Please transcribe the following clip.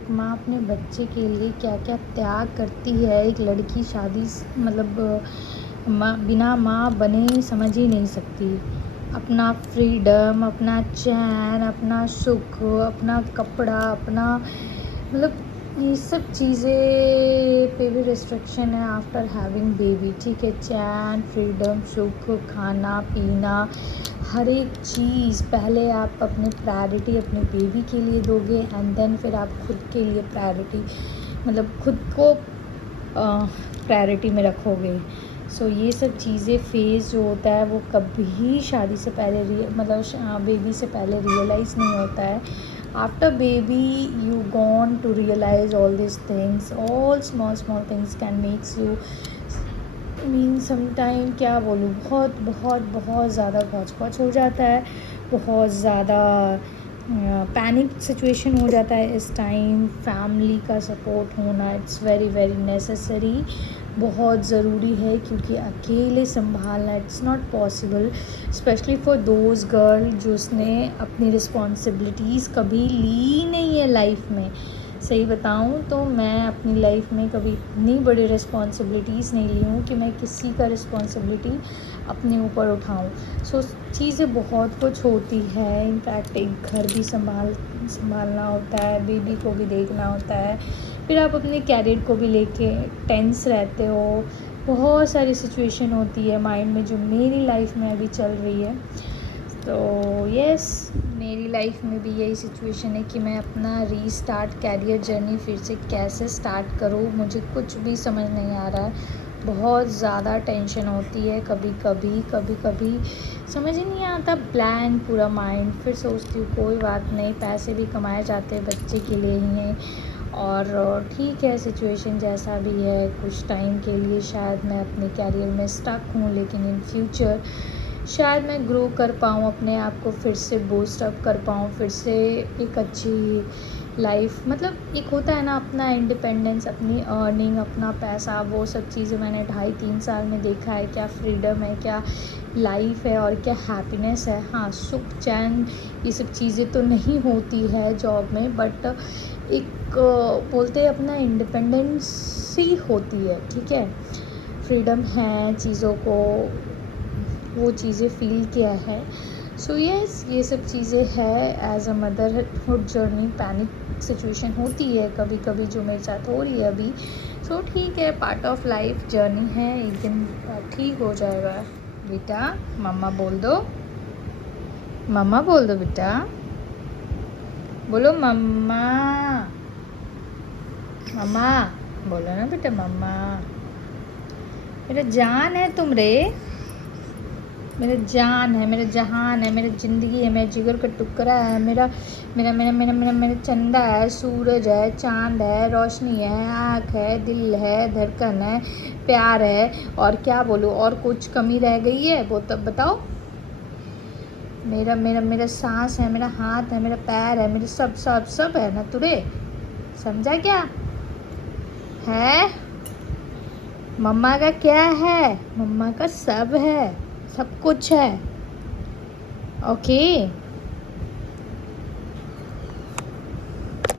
एक माँ अपने बच्चे के लिए क्या क्या त्याग करती है, एक लड़की शादी माँ बिना माँ बने समझ ही नहीं सकती। अपना फ्रीडम, अपना चैन, अपना सुख, अपना कपड़ा, अपना मतलब ये सब चीज़ें पे भी रिस्ट्रिक्शन है आफ्टर हैविंग बेबी। ठीक है, चैन, फ्रीडम, सुख, खाना पीना, हर एक चीज़ पहले आप अपने प्रायोरिटी अपने बेबी के लिए दोगे एंड देन फिर आप खुद के लिए प्रायोरिटी मतलब खुद को प्रायोरिटी में रखोगे। सो ये सब चीज़ें फेज़ जो होता है वो कभी शादी से पहले बेबी से पहले रियलाइज़ नहीं होता है। After baby you gone to realize all these things, all small things can makes you sometime क्या बोलूँ, बहुत ज़्यादा गौच हो जाता है, बहुत ज़्यादा पैनिक सिचुएशन हो जाता है। इस टाइम फैमिली का सपोर्ट होना इट्स वेरी नेसेसरी, बहुत ज़रूरी है, क्योंकि अकेले संभालना it's not possible, specially for those girl जो उसने अपनी रिस्पॉन्सिबिलिटीज़ कभी ली नहीं है लाइफ में। सही बताऊँ तो मैं अपनी लाइफ में कभी इतनी बड़ी रिस्पॉन्सिबिलिटीज़ नहीं ली हूँ कि मैं किसी का रिस्पॉन्सिबिलिटी अपने ऊपर उठाऊँ। सो चीज़ें बहुत कुछ होती है, इनफैक्ट एक घर भी संभालना होता है, बेबी को भी देखना होता है, फिर आप अपने कैरियर को भी लेके टेंस रहते हो। बहुत सारी सिचुएशन होती है माइंड में जो मेरी लाइफ में अभी चल रही है। तो यस, मेरी लाइफ में भी यही सिचुएशन है कि मैं अपना रीस्टार्ट कैरियर जर्नी फिर से कैसे स्टार्ट करूँ, मुझे कुछ भी समझ नहीं आ रहा है। बहुत ज़्यादा टेंशन होती है, कभी कभी समझ ही नहीं आता, ब्लैंक पूरा माइंड। फिर सोचती हूँ कोई बात नहीं, पैसे भी कमाए जाते हैं बच्चे के लिए ही हैं, और ठीक है सिचुएशन जैसा भी है, कुछ टाइम के लिए शायद मैं अपने कैरियर में स्टक हूँ, लेकिन इन फ्यूचर शायद मैं ग्रो कर पाऊँ, अपने आप को फिर से बूस्ट अप कर पाऊँ, फिर से एक अच्छी लाइफ, मतलब एक होता है ना अपना इंडिपेंडेंस, अपनी अर्निंग, अपना पैसा, वो सब चीज़ें मैंने 2.5-3 साल में देखा है, क्या फ्रीडम है, क्या लाइफ है और क्या हैप्पीनेस है। हाँ, सुख चैन ये सब चीज़ें तो नहीं होती है जॉब में, बट एक बोलते हैं अपना इंडिपेंडेंस ही होती है। ठीक है, फ्रीडम है, चीज़ों को वो चीज़ें फ़ील किया है। सो यस, ये सब चीज़ें है as a motherhood journey. Panic situation होती है कभी कभी जो मेरे साथ हो रही है अभी। सो ठीक है, पार्ट ऑफ लाइफ जर्नी है, एक दिन ठीक हो जाएगा। बेटा मम्मा बोल दो, मम्मा बोल दो बेटा, बोलो मम्मा, मम्मा बोलो ना बेटा, मम्मा। मेरा जान है तुम रे, मेरा जान है, मेरा जहान है, मेरा ज़िंदगी है, मेरा जिगर का टुकड़ा है, मेरा मेरा मेरा मेरा मेरा मेरा चंदा है, सूरज है, चांद है, रोशनी है, आँख है, दिल है, धड़कन है, प्यार है, और क्या बोलूँ, और कुछ कमी रह गई है वो तब बताओ। मेरा मेरा मेरा सांस है, मेरा हाथ है, मेरा पैर है, मेरे सब सब सब है ना तुरे, समझा क्या है? मम्मा का क्या है? मम्मा का सब है, सब कुछ है। ओके।